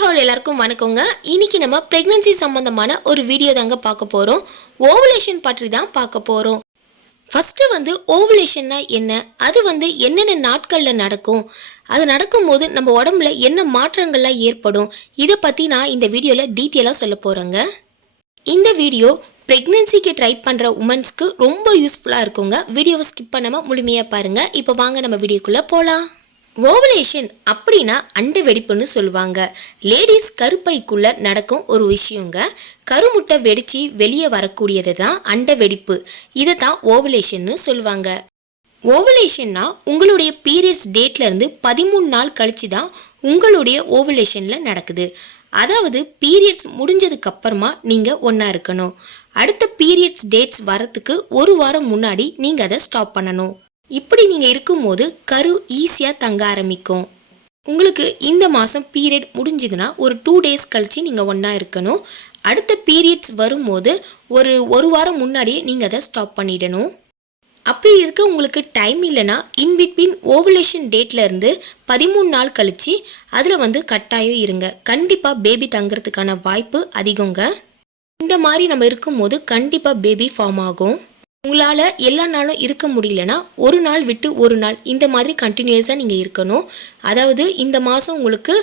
Hall எல்லாருக்கும் வணக்கங்க. இன்னைக்கு நம்ம பிரெக்னன்சி சம்பந்தமான ஒரு வீடியோ தாங்க பார்க்க போகிறோம் ஓவலேஷன் பற்றி தான் பார்க்க போகிறோம் ஃபஸ்ட்டு வந்து ஓவலேஷன்னா என்ன? அது வந்து என்னென்ன நாட்களில் நடக்கும்? அது நடக்கும்போது நம்ம உடம்புல என்ன மாற்றங்கள்லாம் ஏற்படும்? இதை பற்றி நான் இந்த வீடியோவில் டீட்டெயிலாக சொல்ல போகிறேங்க இந்த வீடியோ ப்ரெக்னென்சிக்கு ட்ரை பண்ணுற உமன்ஸ்க்கு ரொம்ப யூஸ்ஃபுல்லாக இருக்குங்க. வீடியோவை ஸ்கிப் பண்ணாமல் முழுமையாக பாருங்கள் இப்போ வாங்க நம்ம வீடியோக்குள்ளே போகலாம் ஓவலேஷன் அப்படின்னா அண்டை வெடிப்புன்னு சொல்லுவாங்க. லேடிஸ் கருப்பைக்குள்ள நடக்கும் ஒரு விஷயங்க. கருமுட்டை வெடிச்சு வெளியே வரக்கூடியது தான் அண்டை வெடிப்பு. இதை தான் ஓவலேஷன்னு சொல்லுவாங்க. ஓவலேஷன்னா உங்களுடைய பீரியட்ஸ் டேட்லேருந்து பதிமூணு நாள் கழிச்சு தான் உங்களுடைய ஓவலேஷனில் நடக்குது. அதாவது பீரியட்ஸ் முடிஞ்சதுக்கு அப்புறமா நீங்கள் ஒன்றா இருக்கணும். அடுத்த பீரியட்ஸ் டேட்ஸ் வரத்துக்கு ஒரு வாரம் முன்னாடி நீங்கள் அதை ஸ்டாப் பண்ணணும். இப்படி நீங்கள் இருக்கும்போது கரு ஈஸியாக தங்க ஆரம்பிக்கும். உங்களுக்கு இந்த மாதம் பீரியட் முடிஞ்சுதுன்னா ஒரு டூ டேஸ் கழித்து நீங்கள் ஒன்றா இருக்கணும். அடுத்த பீரியட்ஸ் வரும்போது ஒரு ஒரு வாரம் முன்னாடியே நீங்கள் அதை ஸ்டாப் பண்ணிடணும். அப்படி இருக்க உங்களுக்கு டைம் இல்லைன்னா இன்பிட்வீன் ஓவலேஷன் டேட்லேருந்து பதிமூணு நாள் கழித்து அதில் வந்து கட்டாயம் இருங்க. கண்டிப்பாக பேபி தங்குறதுக்கான வாய்ப்பு அதிகங்க. இந்த மாதிரி நம்ம இருக்கும்போது கண்டிப்பாக பேபி ஃபார்ம் ஆகும். உங்களால் எல்லா நாளும் இருக்க முடியலனா ஒரு நாள் விட்டு ஒரு நாள் இந்த மாதிரி கண்டினியூஸாக நீங்கள் இருக்கணும். அதாவது இந்த மாதம் உங்களுக்கு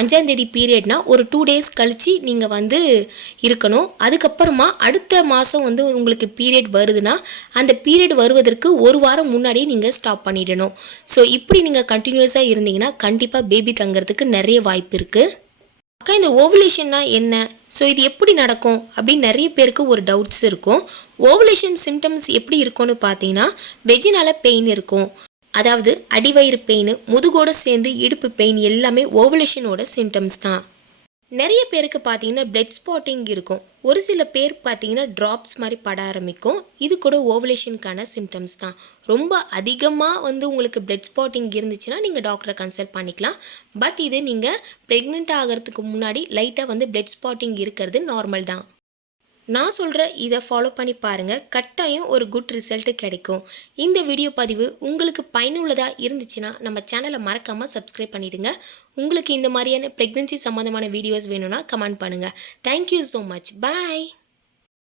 அஞ்சாந்தேதி பீரியட்னா ஒரு டூ டேஸ் கழித்து நீங்கள் வந்து இருக்கணும். அதுக்கப்புறமா அடுத்த மாதம் வந்து உங்களுக்கு பீரியட் வருதுன்னா அந்த பீரியட் வருவதற்கு ஒரு வாரம் முன்னாடியே நீங்கள் ஸ்டாப் பண்ணிடணும். ஸோ இப்படி நீங்கள் கண்டினியூஸாக இருந்தீங்கன்னா கண்டிப்பாக பேபி தங்குறதுக்கு நிறைய வாய்ப்பு இருக்குது அக்கா இந்த ஓவலேஷன்னா என்ன? ஸோ இது எப்படி நடக்கும்? அப்படின்னு நிறைய பேருக்கு ஒரு டவுட்ஸ் இருக்கும். ஓவலேஷன் சிம்டம்ஸ் எப்படி இருக்கும்னு பார்த்தீங்கன்னா வெஜினால பெயின் இருக்கும். அதாவது அடிவயிறு பெயின் முதுகோட சேர்ந்து இடுப்பு பெயின் எல்லாமே ஓவலேஷனோட சிம்டம்ஸ் தான். நிறைய பேருக்கு பார்த்தீங்கன்னா பிளட் ஸ்பாட்டிங் இருக்கும். ஒரு சில பேர் பார்த்தீங்கன்னா ட்ராப்ஸ் மாதிரி பட ஆரம்பிக்கும். இது கூட ஓவலேஷனுக்கான சிம்டம்ஸ் தான். ரொம்ப அதிகமாக வந்து உங்களுக்கு பிளட் ஸ்பாட்டிங் இருந்துச்சுன்னா நீங்கள் டாக்டரை கன்சல்ட் பண்ணிக்கலாம். பட் இது நீங்கள் ப்ரெக்னென்ட் ஆகிறதுக்கு முன்னாடி லைட்டாக வந்து பிளட் ஸ்பாட்டிங் இருக்கிறது நார்மல் தான். நான் சொல்கிற இதை ஃபாலோ பண்ணி பாருங்கள் கட்டாயம் ஒரு குட் ரிசல்ட்டு கிடைக்கும். இந்த வீடியோ பதிவு உங்களுக்கு பயனுள்ளதாக இருந்துச்சுன்னா நம்ம சேனலை மறக்காமல் சப்ஸ்கிரைப் பண்ணிவிடுங்க உங்களுக்கு இந்த மாதிரியான ப்ரெக்னென்சி சம்மந்தமான வீடியோஸ் வேணும்னா கமெண்ட் பண்ணுங்கள் தேங்க்யூ ஸோ மச் பாய்